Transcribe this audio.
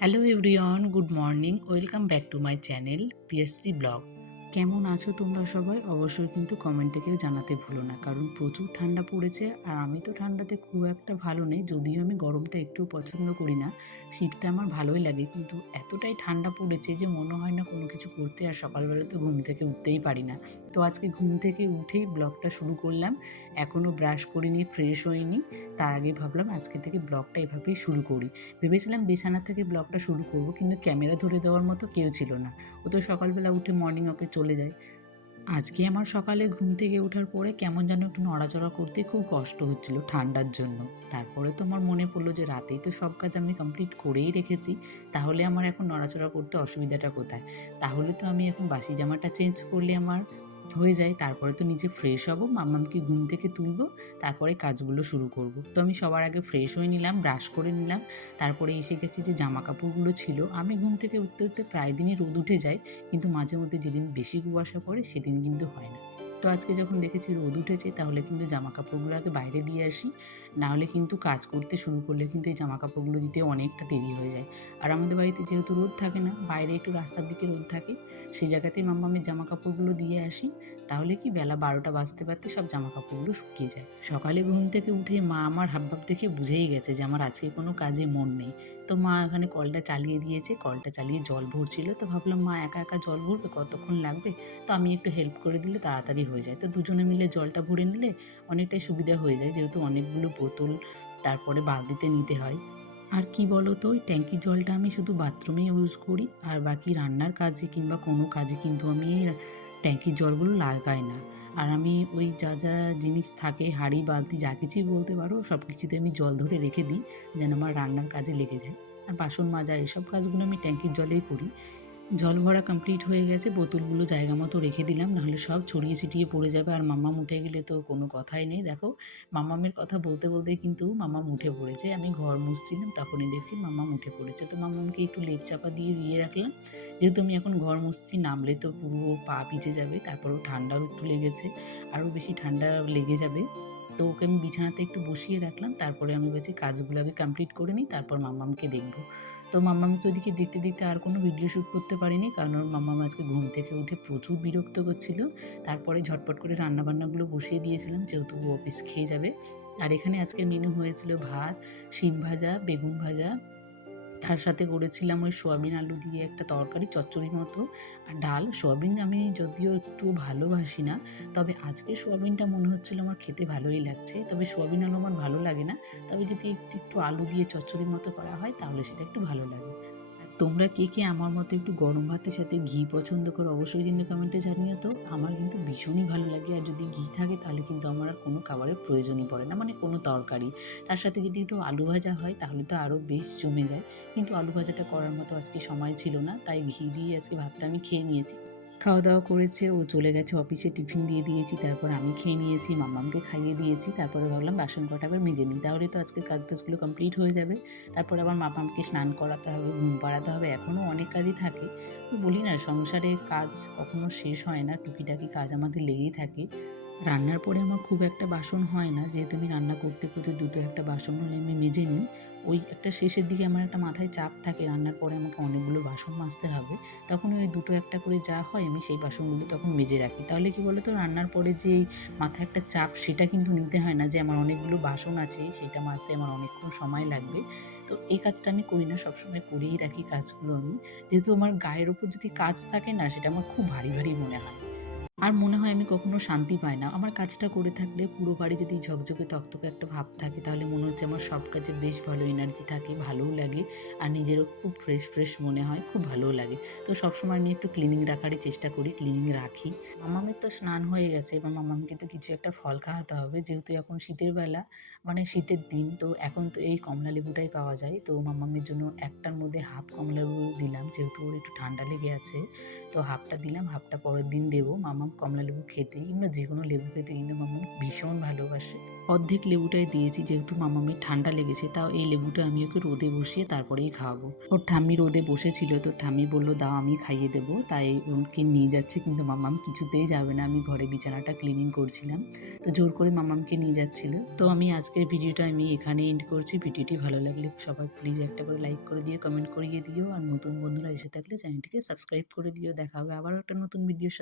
Hello everyone, good morning. Welcome back to my channel PSC blog. কেমন আছো তোমরা সবাই? অবশ্যই কিন্তু কমেন্টে কেউ জানাতে ভুলো না, কারণ প্রচুর ঠান্ডা পড়েছে। আর আমি তো ঠান্ডাতে খুব একটা ভালো নেই, যদিও আমি গরমটা একটু পছন্দ করি না। শীতটা আমার ভালোই লাগে, কিন্তু এতটাই ঠান্ডা পড়েছে যে মনে হয় না কোনো কিছু করতে। আর সকালবেলা তো ঘুম থেকে উঠতেই পারি না। তো আজকে ঘুম থেকে উঠেই ব্লগটা শুরু করলাম। এখনও ব্রাশ করিনি, ফ্রেশ হইনি। তার আগে ভাবলাম আজকে থেকে ব্লগটা এভাবেই শুরু করি। ভেবেছিলাম বিছানা থেকে ব্লগটা শুরু করব, কিন্তু ক্যামেরা ধরে দেওয়ার মতো কেউ ছিল না। ও তো সকালবেলা উঠে মর্নিং ওয়াকে চলে যায়। আজকে আমার সকালে ঘুম থেকে ওঠার পরে কেমন যেন একটু নড়াচড়া করতে খুব কষ্ট হচ্ছিল ঠান্ডার জন্য। তারপরে তো আমার মনে পড়লো যে রাতেই তো সব কাজ আমি কমপ্লিট করেই রেখেছি, তাহলে আমার এখন নড়াচড়া করতে অসুবিধাটা কোথায়? তাহলে তো আমি এখন বাসি জামাটা চেঞ্জ করলে আমার হয়ে যায়। তারপরে তো নিজে ফ্রেশ হব, মাম্মামকে ঘুম থেকে তুলবো, তারপরে কাজগুলো শুরু করব। তো আমি সবার আগে ফ্রেশ হয়ে নিলাম, ব্রাশ করে নিলাম। তারপরে এসে গেছি যে জামা কাপড়গুলো ছিল। আমি ঘুম থেকে উঠতে উঠতে প্রায় দিনই রোদ উঠে যায়, কিন্তু মাঝে মধ্যে যেদিন বেশি কুয়াশা পড়ে সেদিন কিন্তু হয় না। তো আজকে যখন দেখেছি রোদ উঠেছে, তাহলে কিন্তু জামা কাপড়গুলো আগে বাইরে দিয়ে আসি। না হলে কিন্তু কাজ করতে শুরু করলে কিন্তু এই জামা কাপড়গুলো দিতে অনেকটা দেরি হয়ে যায়। আর আমাদের বাড়িতে যেহেতু রোদ থাকে না, বাইরে একটু রাস্তার দিকে রোদ থাকে, সেই জায়গাতেই মাম্মামের জামা কাপড়গুলো দিয়ে আসি। তাহলে কি বেলা 12টা বাজতে বাজতে সব জামা কাপড়গুলো শুকিয়ে যায়। সকালে ঘুম থেকে উঠে মা আমার হাবভাব দেখে বুঝেই গেছে যে আমার আজকে কোনো কাজে মন নেই। তো মা এখানে কলটা চালিয়ে দিয়েছে, কলটা চালিয়ে জল ভরছিল। তো ভাবলাম মা একা একা জল ভরবে, কতক্ষণ লাগবে? তো আমি একটু হেল্প করে দিলে তাড়াতাড়ি হয়ে যায়। তো দুজনে মিলে জলটা ভরে নিলে অনেকটাই সুবিধা হয়ে যায়, যেহেতু অনেকগুলো বোতল তারপরে বালতিতে নিতে হয়। আর কি বলো তো, ওই ট্যাঙ্কির জলটা আমি শুধু বাথরুমে ইউজ করি, আর বাকি রান্নার কাজে কিংবা কোনো কাজে কিন্তু আমি এই ট্যাঙ্কির জলগুলো লাগাই না। আর আমি ওই যা যা জিনিস থাকে, হাঁড়ি বালতি যা কিছুই বলতে পারো, সব কিছুতে আমি জল ধরে রেখে দিই, যেন আমার রান্নার কাজে লেগে যায়। আর বাসন মাজা এসব কাজগুলো আমি ট্যাঙ্কির জলেই করি। জল ভরা কমপ্লিট হয়ে গেছে, বোতলগুলো জায়গা মতো রেখে দিলাম, নাহলে সব ছড়িয়ে ছিটিয়ে পড়ে যাবে। আর মাম্মাম উঠে গেলে তো কোনো কথাই নেই। দেখো, মাম্মামের কথা বলতে বলতেই কিন্তু মাম্মাম উঠে পড়েছে। আমি ঘর মুছছিলাম, তখনই দেখছি মাম্মাম উঠে পড়েছে। তো মাম্মামকে একটু লেপ চাপা দিয়ে রাখলাম, যেহেতু আমি এখন ঘর মুছছি, নামলে তো পুরো পা ভিজে যাবে। তারপরেও ঠান্ডাও একটু লেগেছে, আরও বেশি ঠান্ডা লেগে যাবে। তো ওকে আমি বিছানাতে একটু বসিয়ে রাখলাম। তারপরে আমি বলছি কাজগুলো আগে কমপ্লিট করে নিই, তারপর মাম্মামকে দেখবো। তো মাম্মামকে ওদিকে দেখতে দেখতে আর কোনো ভিডিও শ্যুট করতে পারিনি, কারণ ওর মাম্মাম আজকে ঘুম থেকে উঠে প্রচুর বিরক্ত করছিল। তারপরে ঝটপট করে রান্নাবান্নাগুলো বসিয়ে দিয়েছিলাম, যেহেতু ও অফিস খেয়ে যাবে। আর এখানে আজকের মেনু হয়েছিল ভাত, শিম ভাজা, বেগুন ভাজা, তার সাথে করেছিলাম ওই সোয়াবিন আলু দিয়ে একটা তরকারি, চচ্চড়ির মতো। আর ডাল। সোয়াবিন আমি যদিও একটু ভালোবাসি না, তবে আজকে সোয়াবিনটা মনে হচ্ছিল আমার খেতে ভালোই লাগছে। তবে সোয়াবিন আলু আমার ভালো লাগে না, তবে যদি একটু একটু আলু দিয়ে চচ্চড়ির মতো করা হয় তাহলে সেটা একটু ভালো লাগে। আর তোমরা কে কে আমার মতো একটু গরম ভাতের সাথে ঘি পছন্দ করো, অবশ্যই কিন্তু কমেন্টে জানিও তো। আমার কিন্তু ভীষণই ভালো লাগে, আর যদি ঘি থাকে তাহলে কিন্তু আমার আর কোনো খাবারের প্রয়োজনই পড়ে না, মানে কোনো তরকারি। তার সাথে যদি একটু আলু ভাজা হয় তাহলে তো আরও বেশ জমে যায়। কিন্তু আলু ভাজাটা করার মতো আজকে সময় ছিল না, তাই ঘি দিয়ে আজকে ভাতটা আমি খেয়ে নিয়েছি। খাওয়া দাওয়া করেছে, ও চলে গেছে অফিসে, টিফিন দিয়ে দিয়েছি, তারপর আমি খেয়ে নিয়েছি, মাম্মামকে খাইয়ে দিয়েছি। তারপরে ভাবলাম বাসন কটা আবার মেজে নিই, তাহলে তো আজকের কাজগুলো কমপ্লিট হয়ে যাবে। তারপর আবার মাম্মামকে স্নান করাতে হবে, ঘুম পাড়াতে হবে, এখনও অনেক কাজই থাকে। বলি না, সংসারে কাজ কখনো শেষ হয় না, টুকিটাকি কাজ আমাদের লেগেই থাকে। রান্নার পরে আমার খুব একটা বাসন হয় না, যেহেতু আমি রান্না করতে করতে দুটো একটা বাসন হলে আমি মেজে নিই। ওই একটা শেষের দিকে আমার একটা মাথায় চাপ থাকে, রান্নার পরে আমাকে অনেকগুলো বাসন মাজতে হবে। তখন ওই দুটো একটা করে যা হয় আমি সেই বাসনগুলো তখন মেজে রাখি। তাহলে কি বলো তো, রান্নার পরে যে মাথায় একটা চাপ, সেটা কিন্তু নিতে হয় না, যে আমার অনেকগুলো বাসন আছে সেটা মাজতে আমার অনেকক্ষণ সময় লাগবে। তো এই কাজটা আমি করি না, সবসময় করেই রাখি কাজগুলো আমি। যেহেতু আমার গায়ের ওপর যদি কাজ থাকে না, সেটা আমার খুব ভারী ভারী মনে হয়। আর মনে হয় আমি কখনো শান্তি পাই না। আমার কাজটা করে থাকলে পুরো বাড়ি যদি ঝকঝকে তকতকে একটা ভাব থাকে, তাহলে মনে হচ্ছে আমার সব কাজে বেশ ভালো এনার্জি থাকে, ভালোও লাগে। আর নিজেরও খুব ফ্রেশ ফ্রেশ মনে হয়, খুব ভালোও লাগে। তো সবসময় আমি একটু ক্লিনিং রাখারই চেষ্টা করি, ক্লিনিং রাখি। মামামের তো স্নান হয়ে গেছে, এবার মামামকে তো কিছু একটা ফল খাওয়াতে হবে, যেহেতু এখন শীতের বেলা, মানে শীতের দিন। তো এখন তো এই কমলা লেবুটাই পাওয়া যায়। তো মামামের জন্য একটার মধ্যে হাফ কমলা লেবু দিলাম, যেহেতু ওর একটু ঠান্ডা লেগে আছে। তো হাফটা দিলাম, হাফটা পরের দিন দেবো। মাম্মাম কমলা লেবু খেতে কিংবা যে কোনো লেবু খেতে কিন্তু মাম্মাম ভীষণ ভালোবাসে। অর্ধেক লেবুটাই দিয়েছি, যেহেতু মামামের ঠান্ডা লেগেছে। তাও এই লেবুটা আমি ওকে রোদে বসিয়ে তারপরেই খাওয়াবো। ওর ঠাম্মি রোদে বসেছিল, তো ঠাম্মি বললো দাও আমি খাইয়ে দেবো, তাই ওকে নিয়ে যাচ্ছে। কিন্তু মামাম কিছুতেই যাবে না। আমি ঘরে বিছানাটা ক্লিনিং করছিলাম, তো জোর করে মামামকে নিয়ে যাচ্ছিল। তো আমি আজকের ভিডিওটা আমি এখানে এন্ড করছি। ভিডিওটি ভালো লাগলে সবাই প্লিজ একটা করে লাইক করে দিও, কমেন্ট করিয়ে দিও, আর নতুন বন্ধুরা এসে থাকলে চ্যানেলটিকে সাবস্ক্রাইব করে দিও। দেখা হবে আবার একটা নতুন ভিডিওর সাথে।